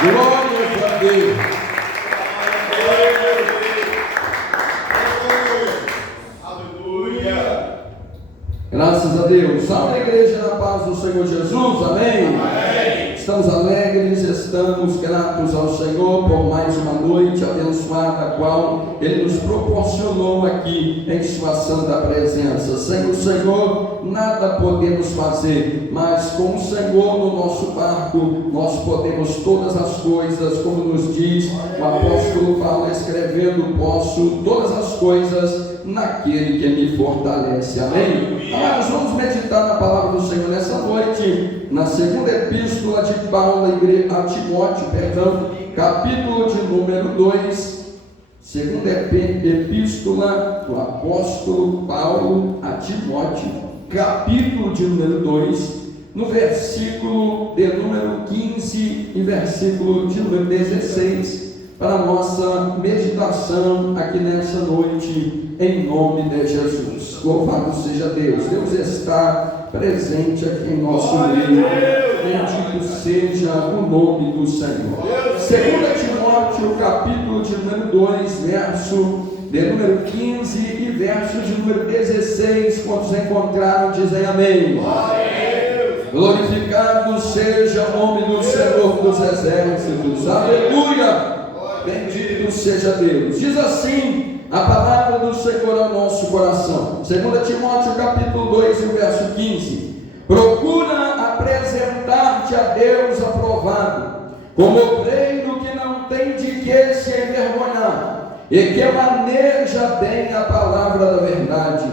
Glórias a Deus. Aleluia. Graças a Deus. Salve a igreja na paz do Senhor Jesus. Amém? Amém. Estamos alegres, estamos gratos ao Senhor por mais uma noite abençoada, a qual Ele nos proporcionou aqui em sua santa presença. Sem o Senhor nada podemos fazer, mas com o Senhor no nosso barco nós podemos todas as coisas, como nos diz o apóstolo Paulo escrevendo: posso todas as coisas naquele que me fortalece. Amém? Nós vamos meditar na palavra do Senhor nessa noite, na segunda epístola de Paulo a Timóteo, capítulo de número 2, segunda epístola do apóstolo Paulo a Timóteo, capítulo de número 2, no versículo de número 15 e versículo de número 16, para a nossa meditação aqui nessa noite, em nome de Jesus. Louvado seja Deus. Deus está presente aqui em nosso meio. Bendito seja o nome do Senhor. 2 Timóteo, capítulo de número 2, verso de número 15 e verso de número 16. Quantos encontraram, dizem amém. Glorificado seja o nome do Senhor dos exércitos. Aleluia. Bendito seja Deus. Diz assim a palavra do Senhor ao nosso coração. 2 Timóteo capítulo 2 e o verso 15. Procura apresentar-te a Deus aprovado, como obreiro que não tem de que se envergonhar, e que maneja bem a palavra da verdade,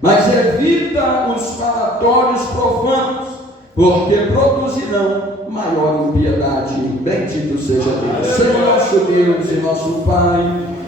mas evita os falatórios profanos, porque produzirão maior impiedade. Bendito seja Deus. Senhor nosso Deus e nosso Pai,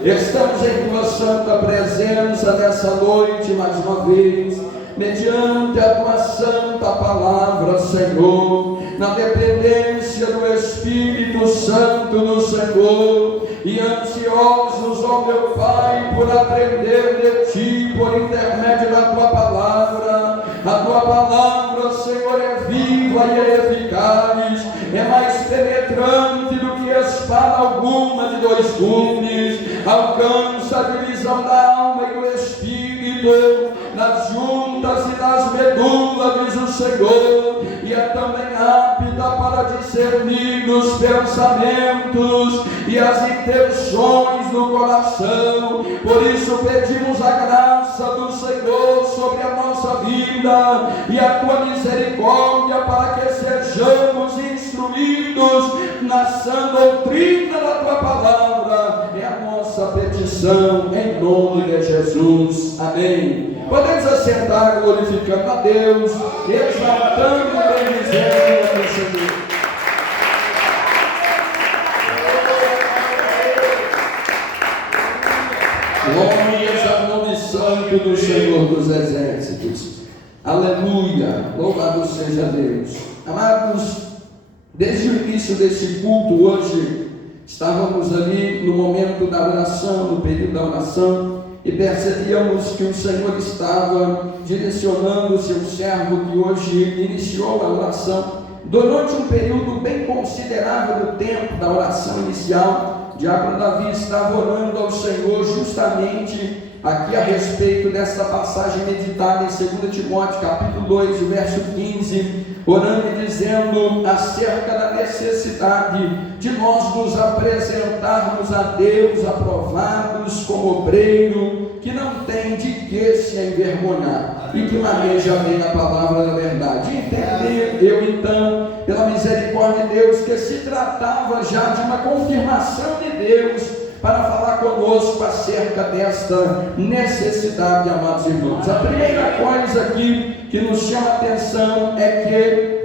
estamos em tua santa presença nessa noite mais uma vez, mediante a tua santa palavra, Senhor, na dependência do Espírito Santo do Senhor, e ansiosos, ó meu Pai, por aprender de ti, por intermédio da tua palavra. A tua palavra, Senhor, é viva e é eficaz, é mais penetrante do que espada alguma de dois gumes, alcança a divisão da alma e do espírito, nas juntas e nas medulas, diz o Senhor, e é também apta para discernir os pensamentos e as intenções do coração. Por isso pedimos a graça do Senhor sobre a nossa vida e a tua misericórdia, para que sejamos instruídos na sã doutrina da tua palavra. É a nossa petição em nome de Jesus. Amém. Podemos assentar glorificando a Deus, exaltando e bendizendo o Senhor. Glórias ao nome santo do Senhor dos exércitos. Aleluia. Louvado seja Deus. Amados, desde o início desse culto hoje, estávamos ali no momento da oração, no período da oração, e percebíamos que o Senhor estava direcionando o seu servo, que hoje iniciou a oração. Durante um período bem considerável do tempo da oração inicial, o diácono Davi estava orando ao Senhor justamente aqui a respeito desta passagem meditada em 2 Timóteo capítulo 2, o verso 15, orando e dizendo acerca da necessidade de nós nos apresentarmos a Deus aprovados como obreiro que não tem de que se envergonhar e que maneja bem a palavra da verdade. Entender eu então, pela misericórdia de Deus, que se tratava já de uma confirmação de Deus para falar conosco acerca desta necessidade, amados irmãos. A primeira coisa aqui que nos chama a atenção é que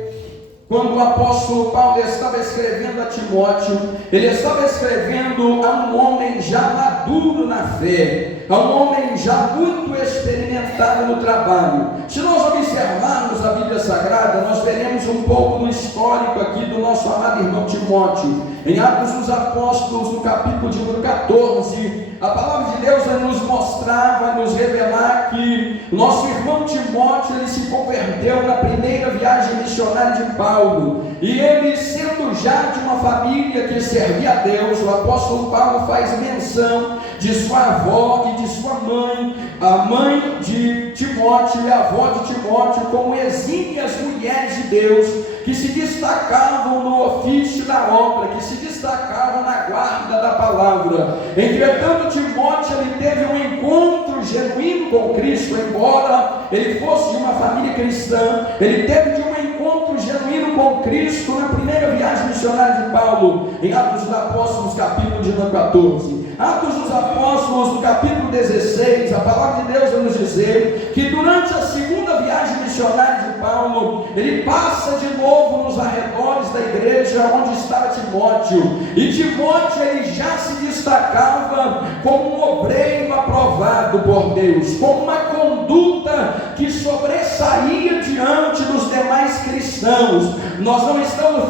quando o apóstolo Paulo estava escrevendo a Timóteo, ele estava escrevendo a um homem já maduro na fé, a um homem já muito experimentado no trabalho. Se nós observarmos a Bíblia Sagrada, nós veremos um pouco no histórico aqui do nosso amado irmão Timóteo. Em Atos dos Apóstolos, no capítulo de número 14, a palavra de Deus vai nos mostrar, vai nos revelar que o nosso irmão Timóteo, ele se converteu na primeira viagem missionária de Paulo, e ele, sendo sendo já de uma família que servia a Deus, o apóstolo Paulo faz menção de sua avó e de sua mãe, a mãe de Timóteo e a avó de Timóteo, como exímias mulheres de Deus, que se destacavam no ofício da obra, que se destacavam na guarda da palavra. Entretanto, Timóteo ele teve um encontro genuíno com Cristo, embora ele fosse de uma família cristã, ele teve de um encontro genuíno com Cristo na primeira viagem missionária de Paulo, em Atos dos Apóstolos, capítulo de número 14. Atos dos Apóstolos, no capítulo 16, a palavra de Deus vai nos dizer que durante a segunda viagem missionária de Paulo, ele passa de novo nos arredores da igreja onde estava Timóteo, e Timóteo ele já se destacava como um obreiro aprovado por Deus, como uma conduta que sobressaía diante dos demais cristãos. Nós não estamos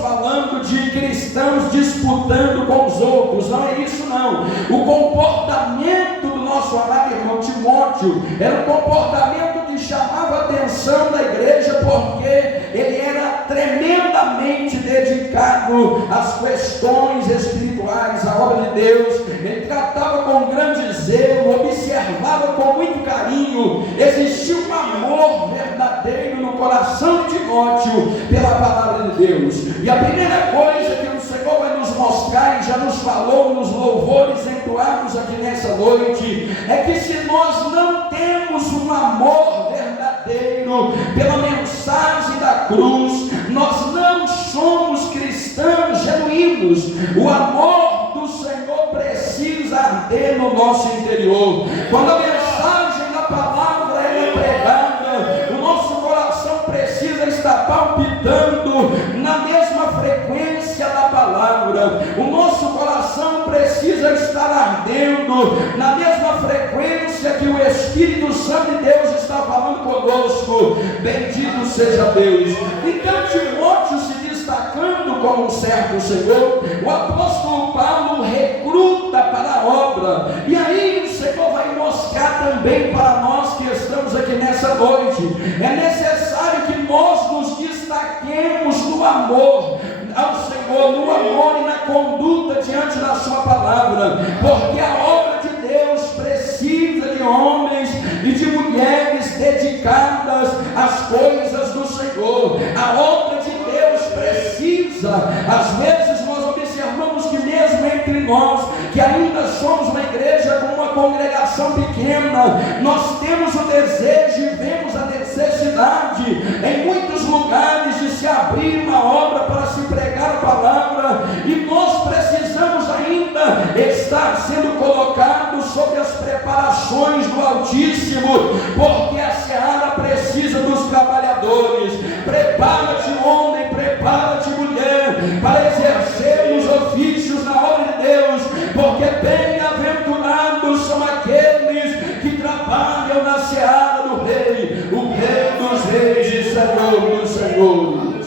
falando de cristãos disputando com os outros, não é isso não. O comportamento do nosso amado irmão Timóteo era um comportamento que chamava a atenção da igreja, porque ele era tremendamente dedicado às questões espirituais, à obra de Deus. Ele tratava com grande zelo, observava com muito carinho. Existia um amor verdadeiro no coração de Timóteo pela palavra de Deus. E a primeira coisa que o Senhor vai nos mostrar, e já nos falou nos louvores entoados aqui nessa noite, é que se nós não temos um amor verdadeiro pela mensagem da cruz, nós não somos cristãos genuínos. O amor do Senhor precisa arder no nosso interior. Quando a mensagem da palavra é pregada, o nosso coração precisa estar palpitando na mesma frequência da palavra. O nosso coração precisa estar ardendo na mesma frequência que o Espírito Santo de Deus está falando conosco. Bendito seja Deus. Então Timóteo, se destacando como um servo do Senhor, o apóstolo Paulo recruta para a obra. E aí o Senhor vai mostrar também para nós que estamos aqui nessa noite, é necessário que nós nos destaquemos no amor ao Senhor, no amor e na conduta diante da sua palavra, porque a obra de Deus precisa de homens e de mulheres dedicadas às coisas do Senhor. A obra de Deus precisa, às vezes nós observamos que mesmo entre nós, que ainda somos uma igreja com uma congregação pequena, nós temos o desejo e vemos a necessidade em muitos lugares de se abrir uma obra para se pregar a palavra, e nós precisamos ainda estar sendo colocados sobre as preparações do Altíssimo, porque a seara precisa dos trabalhadores. Prepara-te, homem, prepara-te, mulher, para exercer os ofícios na obra de Deus, porque bem-aventurados são aqueles que trabalham na seara do Rei, o Rei dos Reis e Senhor dos Senhores.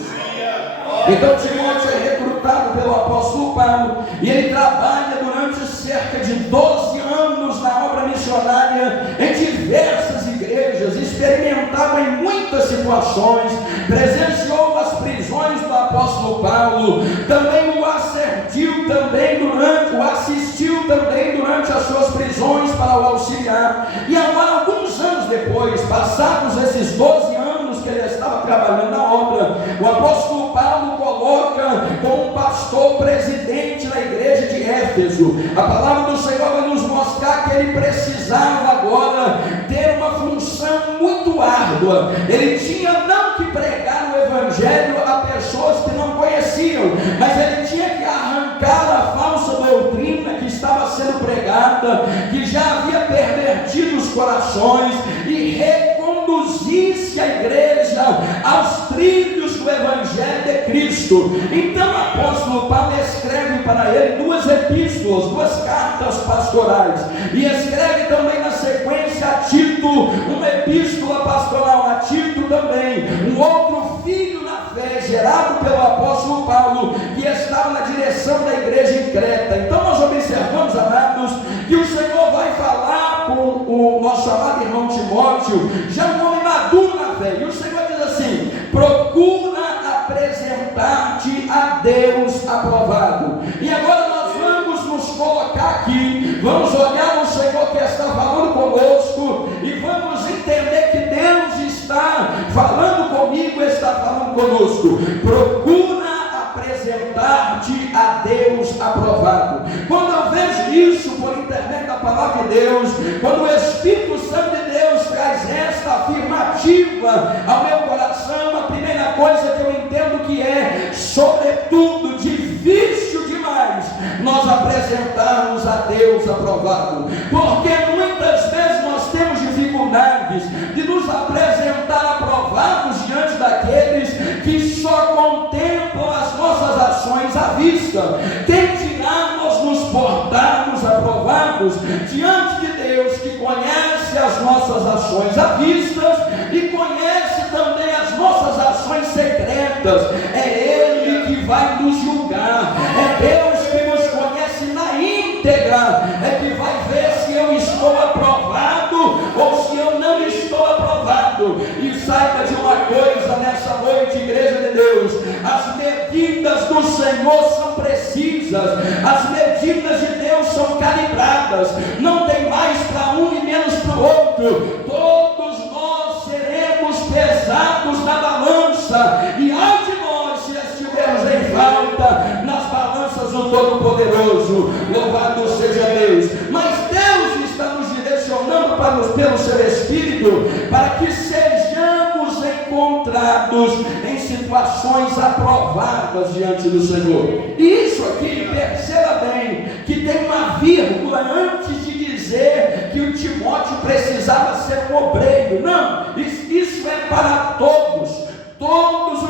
Então Timóteo é recrutado pelo apóstolo Paulo, e ele trabalha durante cerca de 12 anos na obra missionária em diversas igrejas, experimentava em muitas situações, presenciou as prisões do apóstolo Paulo, também o assistiu também durante as suas prisões para o auxiliar. E agora, alguns anos depois, passados esses 12 anos que ele estava trabalhando na obra, o apóstolo Paulo coloca como pastor presidente na igreja de Éfeso. A palavra do Senhor vai nos mostrar que ele precisava agora ter uma função muito árdua. Ele tinha não que pregar o evangelho a pessoas que não conheciam, mas ele tinha que arrancar a falsa doutrina que estava sendo pregada, que já havia pervertido os corações, e reconduzisse a igreja aos trilhos do evangelho de Cristo. Então o apóstolo Paulo escreve para ele 2 epístolas, 2 cartas pastorais, e escreve também na sequência a Tito, uma epístola pastoral a Tito também, um outro filho na fé, gerado pelo apóstolo Paulo, que estava na direção da igreja em Creta. Então nós observamos, amados, que o Senhor vai falar com o nosso amado irmão Timóteo, já um homem maduro na fé, e o Senhor diz assim: procura apresentar-te a aprovado. E agora nós vamos nos colocar aqui, vamos olhar no Senhor que está falando conosco e vamos entender que Deus está falando comigo, está falando conosco. Procura apresentar-te a Deus aprovado. Quando eu vejo isso por intermédio da palavra de Deus, quando o Espírito Santo de Deus traz esta afirmativa ao meu coração, a primeira coisa que eu entendo que é, sobretudo, difícil demais nós apresentarmos a Deus aprovado, porque muitas vezes nós temos dificuldades de nos apresentar aprovados diante daqueles que só contemplam as nossas ações à vista. Quem dirá nós nos portarmos aprovados diante de Deus, que conhece as nossas ações à vista e conhece também as nossas ações secretas? É Ele que vai nos julgar, é Deus que nos conhece na íntegra, é que vai ver se eu estou aprovado ou se eu não estou aprovado. E saiba de uma coisa nessa noite, igreja de Deus: as medidas do Senhor são precisas, as medidas de Deus são calibradas, não tem mais para um e menos para o outro. Todos nós seremos pesados na balança, e ai de nós se estivermos em falta nas balanças do Todo-Poderoso. Louvado seja Deus. Mas Deus está nos direcionando pelo seu Espírito para que sejamos encontrados em situações aprovadas diante do Senhor. E isso aqui, perceba bem, que tem uma vírgula antes de dizer que o Timóteo precisava ser um obreiro. Não, isso é para todos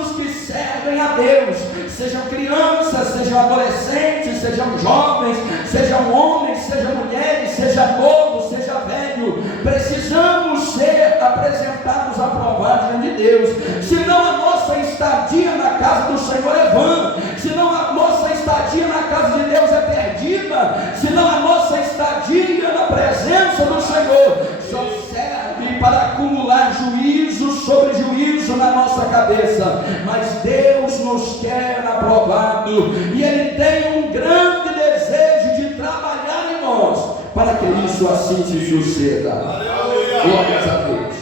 os que servem a Deus, sejam crianças, sejam adolescentes, sejam jovens, sejam homens, sejam mulheres, seja novo, seja velho. Precisamos ser apresentados aprovados diante de Deus, senão a nossa estadia na casa do Senhor é vã, senão a nossa estadia na casa de Deus é perdida, senão a nossa estadia na presença do Senhor só serve para acumular juízo sobre juízo na nossa cabeça. Mas Deus nos quer aprovado, e Ele tem um grande desejo de trabalhar em nós para que isso assim se suceda. Glórias a Deus.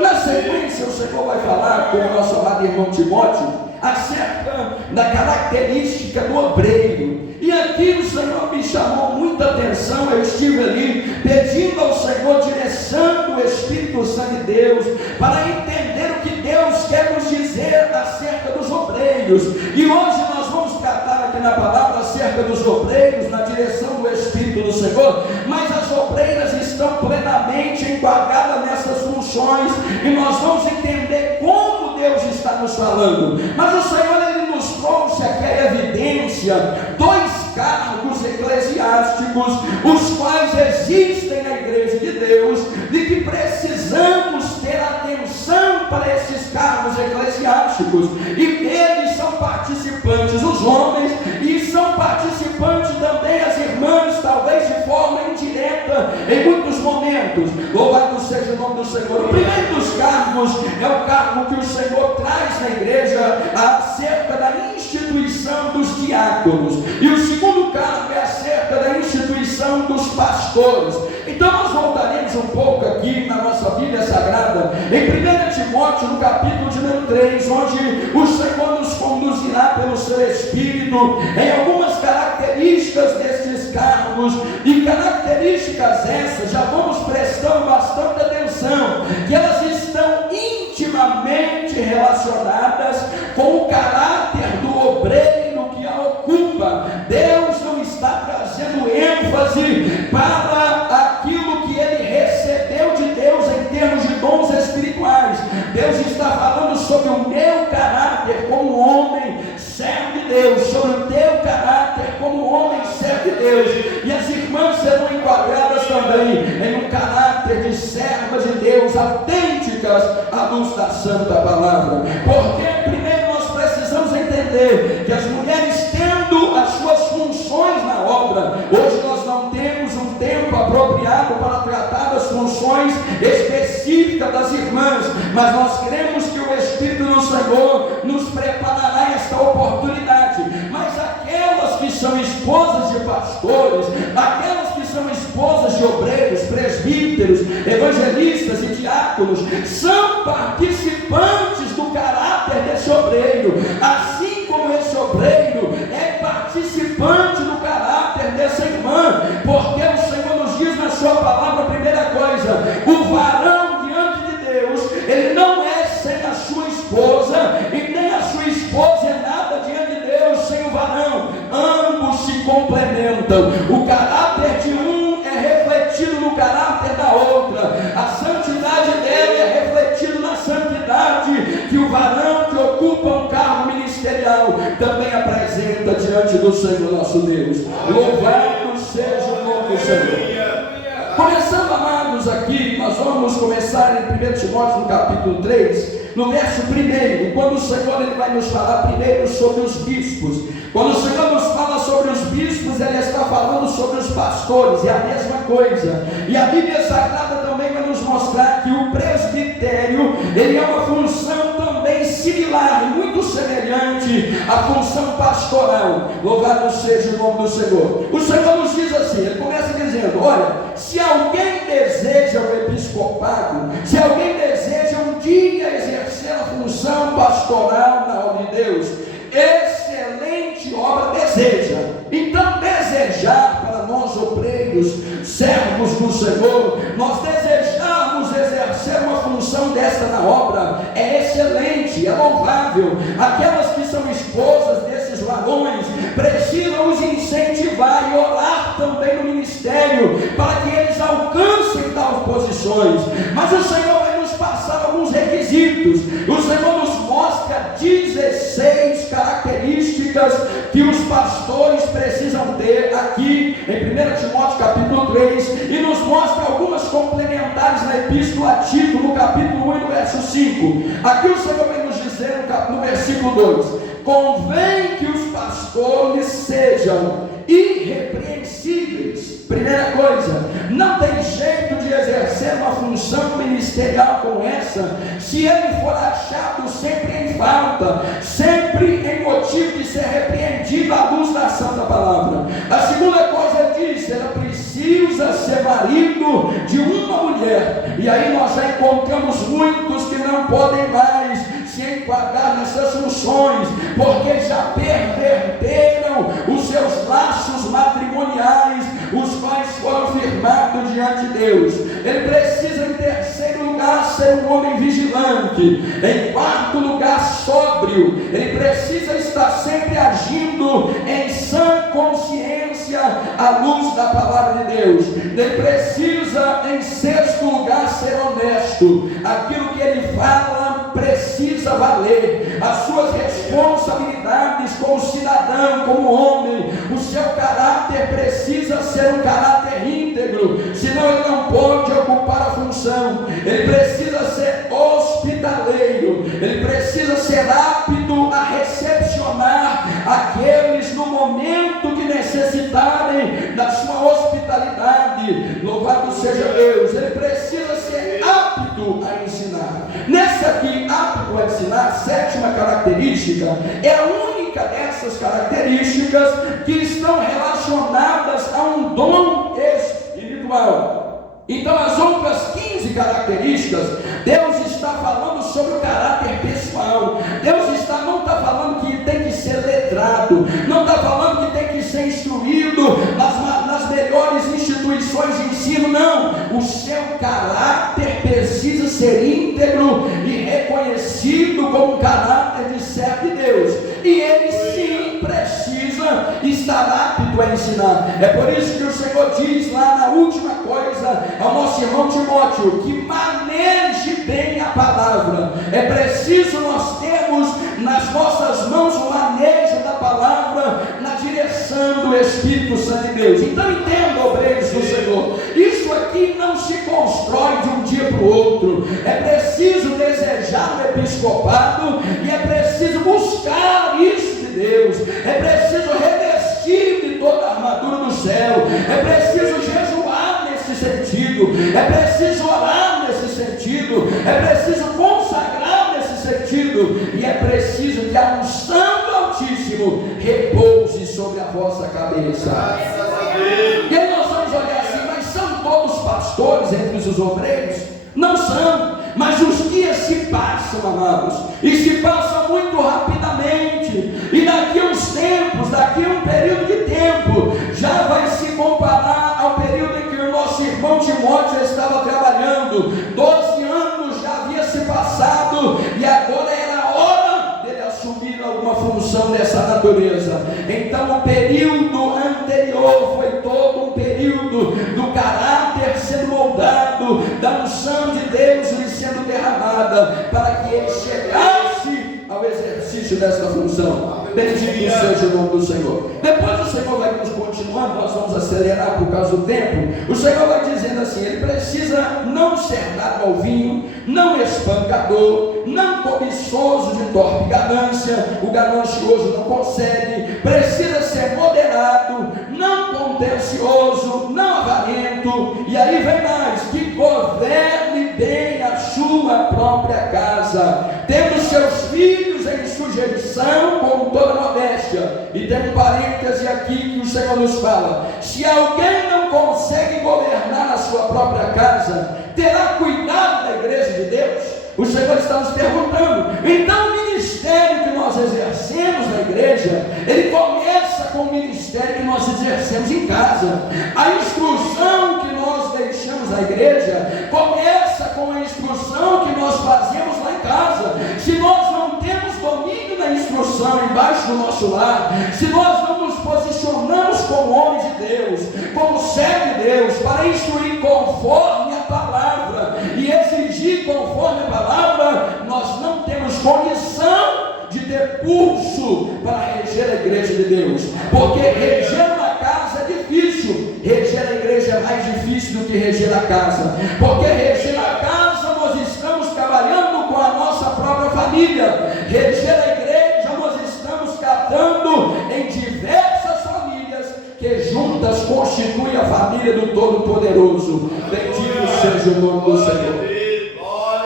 Na sequência, o Senhor vai falar com o nosso amado irmão Timóteo acerca da característica do obreiro. E aqui o Senhor me chamou muita atenção. Eu estive ali pedindo ao Senhor direção do Espírito Santo de Deus para entender o que Deus quer nos dizer acerca dos obreiros. E hoje nós vamos tratar aqui na palavra acerca dos obreiros na direção do Espírito do Senhor, mas as obreiras estão plenamente enquadradas nessas funções, e nós vamos entender como Deus está nos falando. Mas o Senhor, Ele nos trouxe aqui a evidência, dois cargos eclesiásticos, os quais existem na igreja de Deus, de que precisamos ter atenção para esses cargos eclesiásticos, e deles são participantes os homens, e são participantes também as irmãs, talvez de forma indireta em muitos momentos. Louvado seja o nome do Senhor. O primeiro dos cargos é o cargo que o Senhor traz na igreja acerca da instituição dos diáconos, e o segundo cargo é acerca da instituição dos pastores. Então nós voltaremos um pouco aqui na nossa Bíblia Sagrada, em 1 Timóteo, no capítulo de número 3, onde o Senhor nos conduzirá pelo seu Espírito em algumas características destes cargos, e características essas, já vamos prestando bastante atenção, que elas estão intimamente relacionadas com o caráter do obreiro que a ocupa. Deus não está trazendo ênfase para aquilo que ele recebeu de Deus em termos de dons espirituais. Deus está falando sobre o meu caráter como homem servo de Deus, sobre o teu caráter como homem servo de Deus, e as irmãs serão enquadradas também em um caráter de servas de Deus, autênticas à luz da santa palavra. Porque primeiro nós precisamos entender que as mulheres, tendo as suas funções na obra, hoje nós não temos um tempo apropriado para tratar das funções específicas das irmãs, mas nós cremos que o Espírito do Senhor nos preparará esta oportunidade. Mas aquelas são esposas de pastores, aquelas que são esposas de obreiros, presbíteros, evangelistas e diáconos, são participantes do caráter desse obreiro, assim como esse obreiro é participante do caráter dessa irmã, porque o Senhor nos diz na sua palavra, a primeira coisa, o varão diante de Deus, ele não é sem a sua esposa, e nem a sua esposa é nada diante de Deus sem o varão, ambos se complementam, o caráter de um é refletido no caráter da outra, a santidade dele é refletida na santidade que o varão que ocupa um cargo ministerial também apresenta diante do Senhor nosso Deus. Louvado seja o nome do Senhor. Começando, amados, aqui, nós vamos começar em 1 Timóteo no capítulo 3, no verso 1, quando o Senhor ele vai nos falar primeiro sobre os bispos. Quando o Senhor nos fala sobre os bispos, ele está falando sobre os pastores, é a mesma coisa. E a Bíblia Sagrada também vai nos mostrar que o presbitério, ele é uma função também similar, muito semelhante à função pastoral. Louvado seja o nome do Senhor. O Senhor nos diz assim, ele começa dizendo, olha, se alguém deseja o episcopado, se alguém deseja um dia exercer a função pastoral na obra de Deus, excelente obra deseja. Então desejar para nós obreiros, servos do Senhor, nós desejamos exercer uma função desta na obra, é excelente, é louvável. Aquelas que são esposas desses varões precisam os incentivar e orar também no ministério para que eles alcancem tais posições. Mas o Senhor vai nos passar alguns requisitos. O Senhor nos mostra 16 características que os pastores precisam ter aqui em 1 Timóteo capítulo 3, e nos mostra algumas complementares na epístola a Tito, no capítulo 1 e no verso 5. Aqui o Senhor vem nos dizer no versículo 2: convém que os pastores sejam irrepreensíveis. Primeira coisa, não tem jeito de exercer uma função ministerial como essa se ele for achado sempre em falta, sempre em motivo de ser repreendido à luz da santa palavra. A segunda coisa diz, ela precisa ser marido de uma mulher, e aí nós já encontramos muitos que não podem mais se enquadrar nessas funções, porque já perverteram os seus laços matrimoniais, os quais foram firmados diante de Deus. Ele precisa, em terceiro lugar, ser um homem vigilante. Em quarto lugar, sóbrio. Ele precisa estar sempre agindo em sã consciência à luz da palavra de Deus. Ele precisa, em sexto lugar, ser honesto. Aquilo que ele fala precisa valer. As suas responsabilidades como cidadão, como homem, o seu caráter precisa ser um caráter íntegro, senão ele não pode ocupar a função. Ele precisa ser hospitaleiro, ele precisa ser apto a recepcionar aqueles no momento que necessitarem da sua hospitalidade. Louvado seja Deus. Ele precisa ser apto a ensinar. Nessa aqui, apto a ensinar, sétima característica, é a única dessas características que estão relacionadas a um dom espiritual. Então as outras 15 características, Deus está falando sobre o caráter pessoal. Deus não está falando que tem que ser letrado, não está falando que tem que ser instruído nas melhores instituições de ensino, não. O seu caráter precisa ser íntegro e reconhecido como um caráter de servo de Deus, e ele sim precisa estar apto a ensinar. É por isso que o Senhor diz lá na última coisa ao nosso irmão Timóteo, que maneje bem a palavra. É preciso nós termos nas nossas mãos o manejo da palavra na direção do Espírito Santo de Deus. Então entenda, obreiros do Senhor, isso aqui não se constrói de um dia para o outro. É preciso desejar o episcopado e é preciso buscar isso de Deus. É preciso revestir de toda a armadura do céu. É preciso jejuar nesse sentido. É preciso orar nesse sentido. É preciso consagrar nesse sentido. E é preciso que a unção do Altíssimo repouse sobre a vossa cabeça. Graças a Deus. E aí nós vamos olhar assim, mas são todos pastores entre os obreiros? Não são, mas os dias se passam, amados, e se passam muito rapidamente, e daqui a uns tempos, daqui a um período de tempo, já vai se comparar ao período em que o nosso irmão Timóteo estava trabalhando. 12 anos já havia se passado, e agora era a hora dele assumir alguma função dessa natureza. Então o período anterior foi todo um período do caráter sendo moldado, da unção de Deus lhe sendo derramada, para que ele chegasse ao exercício desta função. Bendito seja o nome do Senhor. Depois o Senhor vai nos continuando, nós vamos acelerar por causa do tempo. O Senhor vai dizendo assim: ele precisa não ser dado ao vinho, não espancador, não cobiçoso de torpe ganância. O ganancioso não consegue. Precisa ser moderado, não contencioso, não avarento. E aí vem mais: que governe bem a sua própria casa, tendo seus filhos em sujeição com toda modéstia. E tem um parêntese aqui que o Senhor nos fala: se alguém não consegue governar a sua própria casa, terá cuidado da igreja de Deus? O Senhor está nos perguntando. Então o ministério que nós exercemos na igreja, ele começa com o ministério que nós exercemos em casa. A instrução que nós deixamos na igreja começa com a instrução que nós fazemos lá em casa. Se nós não temos domínio da instrução embaixo do nosso lar, se nós não nos posicionamos como homens de Deus, como servo de Deus, para instruir conforme a palavra e exigir conforme a palavra, nós não temos condição de ter pulso para reger a igreja de Deus, porque reger uma casa é difícil, reger a igreja é mais difícil do que reger a casa, porque reger a casa nós estamos trabalhando com a nossa própria família, reger a igreja nós estamos tratando em diversas famílias que juntas constituem a família do Todo-Poderoso. Bendito seja o nome do Senhor.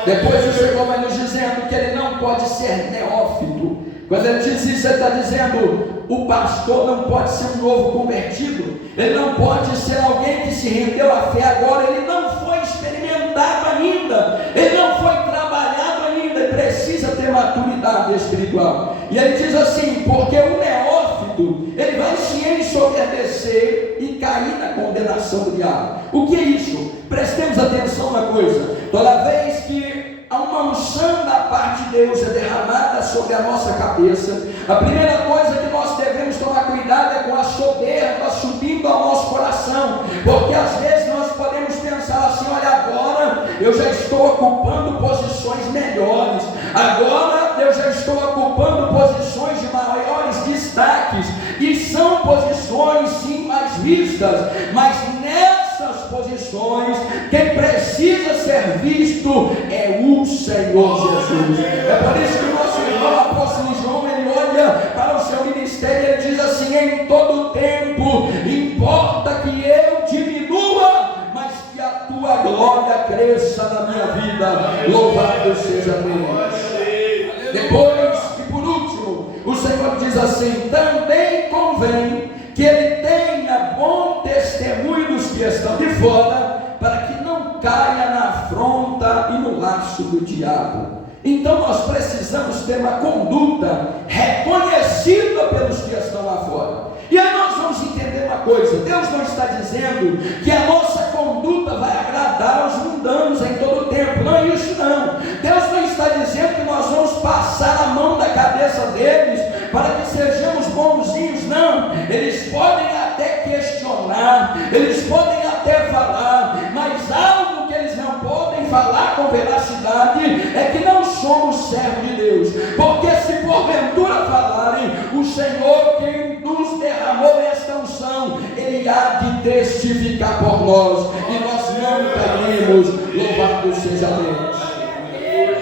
Depois o Senhor vai nos dizendo que ele não pode ser neófito. Quando ele diz isso, ele está dizendo: o pastor não pode ser um novo convertido, ele não pode ser alguém que se rendeu à fé agora, ele não foi experimentado ainda, ele não foi trabalhado ainda, ele precisa ter maturidade espiritual. E ele diz assim: porque o neófito, ele vai se ensoberbecer e cair na condenação do diabo. O que é isso? Prestemos atenção na coisa. Toda vez que uma unção da parte de Deus é derramada sobre a nossa cabeça, a primeira coisa que nós devemos tomar cuidado é com a soberba subindo ao nosso coração, porque às vezes nós podemos pensar assim: olha, agora eu já estou ocupando posições melhores, agora eu já estou ocupando posições de maiores destaques, e são posições sim mais vistas, mas nessas posições quem precisa ser visto é o Senhor Jesus. É por isso que o nosso irmão apóstolo João, ele olha para o seu ministério e ele diz assim: em todo tempo importa que eu diminua, mas que a tua glória cresça na minha vida. Louvado seja Deus. Depois e por último, o Senhor diz assim: também convém que ele tenha bom testemunho dos que estão de fora, para que não caia na afronta e no laço do diabo. Então nós precisamos ter uma conduta reconhecida pelos que estão lá fora. E aí nós vamos entender uma coisa: Deus não está dizendo que a nossa conduta vai agradar aos mundanos em todo o tempo, não é isso não. Deus não está dizendo que nós vamos passar a mão da cabeça deles para que sejamos bonzinhos, não. Eles podem até questionar, eles podem até falar, mas algo que eles não podem falar com veracidade é que não somos servos de Deus, porque se porventura falarem, o Senhor que nos derramou esta unção, ele há de testificar por nós, e nós não teremos. Louvado seja Deus.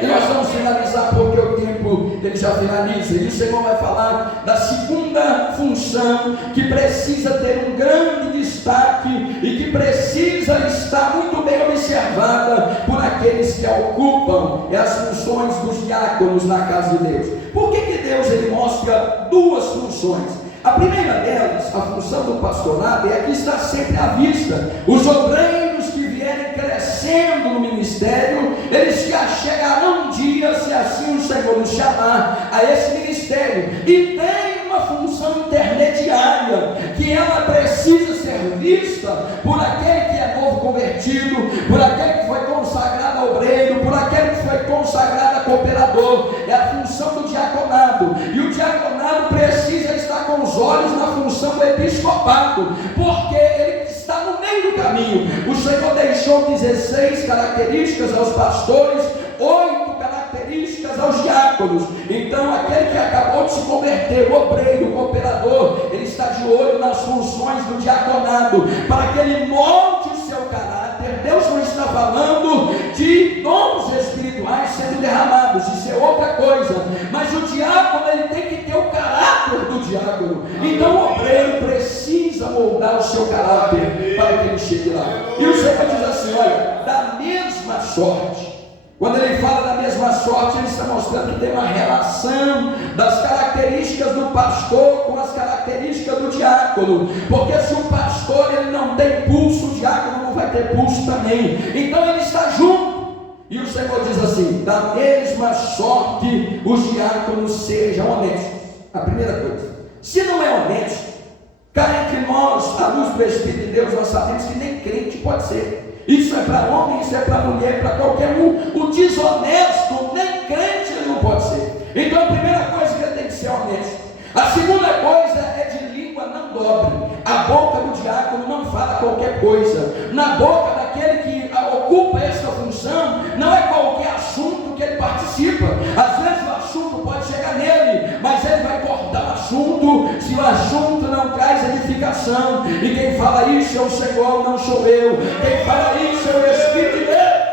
E nós vamos finalizar, porque o tempo ele já finaliza, e o Senhor vai falar da segunda função que precisa ter um grande destaque e que precisa estar muito bem observada por aqueles que a ocupam, é as funções dos diáconos na casa de Deus. Por que Deus ele mostra duas funções? A primeira delas, a função do pastorado, é que está sempre à vista. Os obreiros que vierem crescendo no ministério, eles se achegarão um dia, se assim o Senhor nos chamar, a esse ministério. E tem uma função intermediária, que ela precisa ser vista por aquele que é novo convertido, por aquele que foi consagrado a obreiro, por aquele que foi consagrado a cooperador. É a função do diaconado. E o diaconado precisa estar com os olhos na função do episcopado, porque ele está no meio do caminho. O Senhor deixou 16 características aos pastores, 8 características aos diáconos. Então aquele que acabou de se converter, o obreiro, o cooperador, ele está de olho nas funções do diaconado, para que ele molde o seu caráter. Deus não está falando de dons espirituais sendo derramados, isso é outra coisa, mas o diácono, ele tem que ter o caráter do diácono. Então o obreiro precisa moldar o seu caráter para que ele chegue lá. E o Senhor diz assim: olha, da mesma sorte. Quando ele fala da mesma sorte, ele está mostrando que tem uma relação das características do pastor com as características do diácono, porque se o pastor ele não tem pulso, o diácono não vai ter pulso também. Então ele está junto. E o Senhor diz assim: da mesma sorte os diáconos sejam honestos. A primeira coisa, se não é honesto, cá entre nós, à luz do Espírito de Deus, nós sabemos que nem crente pode ser. Isso é para homem, isso é para mulher, para qualquer um. O desonesto, nem crente ele não pode ser. Então a primeira coisa que ele tem que ser honesto. A segunda coisa é de língua não dobre. A boca do diácono não fala qualquer coisa. Na boca daquele que ocupa esta função, não é qualquer assunto que ele participa. Às vezes o assunto pode chegar nele, mas ele vai cortar o assunto se o assunto não traz edificação. E quem fala isso é o Senhor, não sou eu. Quem fala isso é o Espírito de Deus.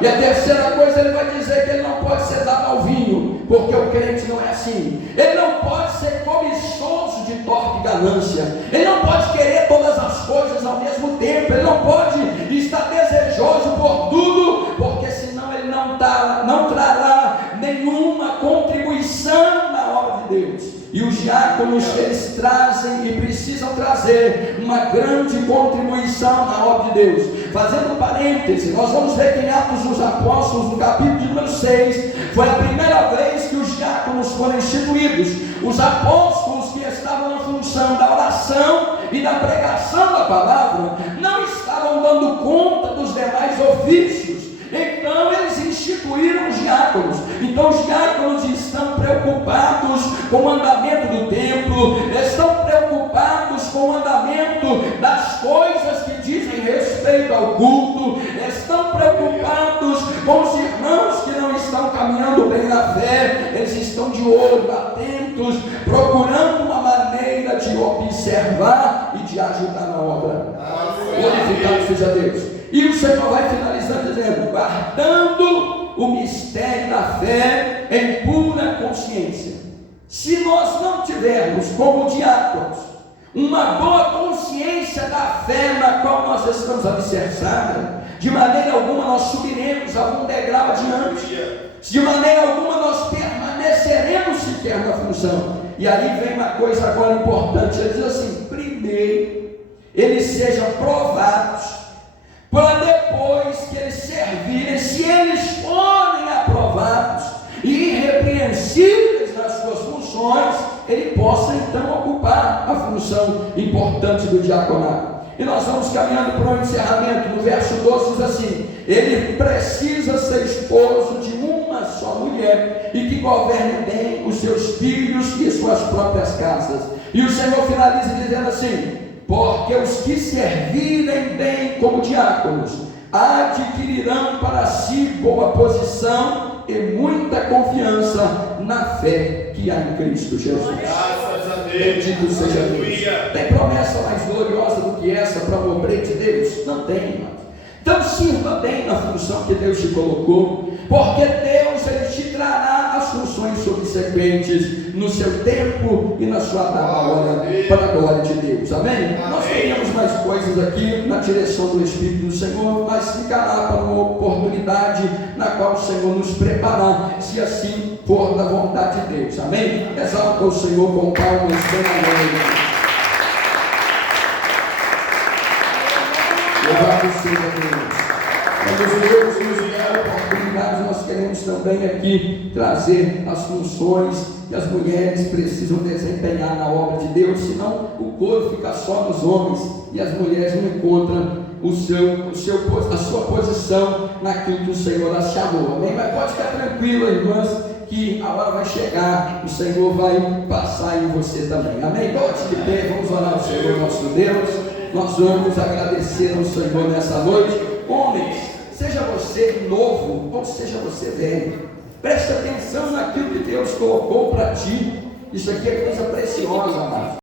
E a terceira coisa, ele vai dizer que ele não pode ser dado ao vinho, porque o crente não é assim. Ele não pode ser cobiçoso de torta e ganância. Ele não pode querer todas as coisas ao mesmo tempo. Ele não pode estar desejoso por tudo, porque senão ele não trará nenhuma contribuição na obra de Deus. E os diáconos, eles trazem e precisam trazer uma grande contribuição na obra de Deus. Fazendo parêntese, nós vamos ver que em Atos dos Apóstolos, no capítulo de número 6, foi a primeira vez que os diáconos foram instituídos. Os apóstolos que estavam na função da oração e da pregação da palavra, não estavam dando conta dos demais ofícios. Então eles instituíram os diáconos. Então os diáconos estão preocupados com o andamento do templo, estão preocupados com o andamento das coisas que dizem respeito ao culto, estão preocupados com os irmãos que não estão caminhando bem na fé. Eles estão de olho, atentos, procurando uma maneira de observar e de ajudar na obra. Glorificado seja Deus. E o Senhor vai finalizando dizendo: guardando o mistério da fé em pura consciência. Se nós não tivermos como diáconos uma boa consciência da fé na qual nós estamos alicerçados, de maneira alguma nós subiremos algum degrau adiante, de maneira alguma nós permaneceremos sequer na função. E aí vem uma coisa agora importante. Ele diz assim: primeiro eles sejam provados, para depois que eles servirem, se eles forem aprovados e irrepreensíveis nas suas funções, ele possa então ocupar a função importante do diaconato. E nós vamos caminhando para o encerramento. No verso 12 diz assim: ele precisa ser esposo de uma só mulher e que governe bem os seus filhos e suas próprias casas. E o Senhor finaliza dizendo assim: porque os que servirem bem como diáconos adquirirão para si boa posição e muita confiança na fé que há em Cristo Jesus. Graças a Deus. Bendito seja Deus. Tem promessa mais gloriosa do que essa para o obreiro de Deus? Não tem, irmão. Então sirva bem na função que Deus te colocou, porque Deus ele te trará as funções subsequentes no seu tempo e na sua data hora. para a glória de Deus. Amém? Nós teríamos mais coisas aqui na direção do Espírito do Senhor, mas ficará para uma oportunidade na qual o Senhor nos preparar, se assim for da vontade de Deus. Amém? Exalta o Senhor com palmas bem alegres. Louvado seja Deus. Quando Deus nos der oportunidade, nós queremos também aqui trazer as funções que as mulheres precisam desempenhar na obra de Deus, senão o coro fica só nos homens e as mulheres não encontram a sua posição naquilo que o Senhor as chamou. Amém? Mas pode ficar tranquila, irmãs, que a hora vai chegar, o Senhor vai passar em você também. Amém? Bote de pé, vamos orar ao Senhor nosso Deus. Nós vamos agradecer ao Senhor nessa noite. Homens, seja você novo ou seja você velho, preste atenção naquilo que Deus colocou para ti. Isso aqui é coisa preciosa, amado.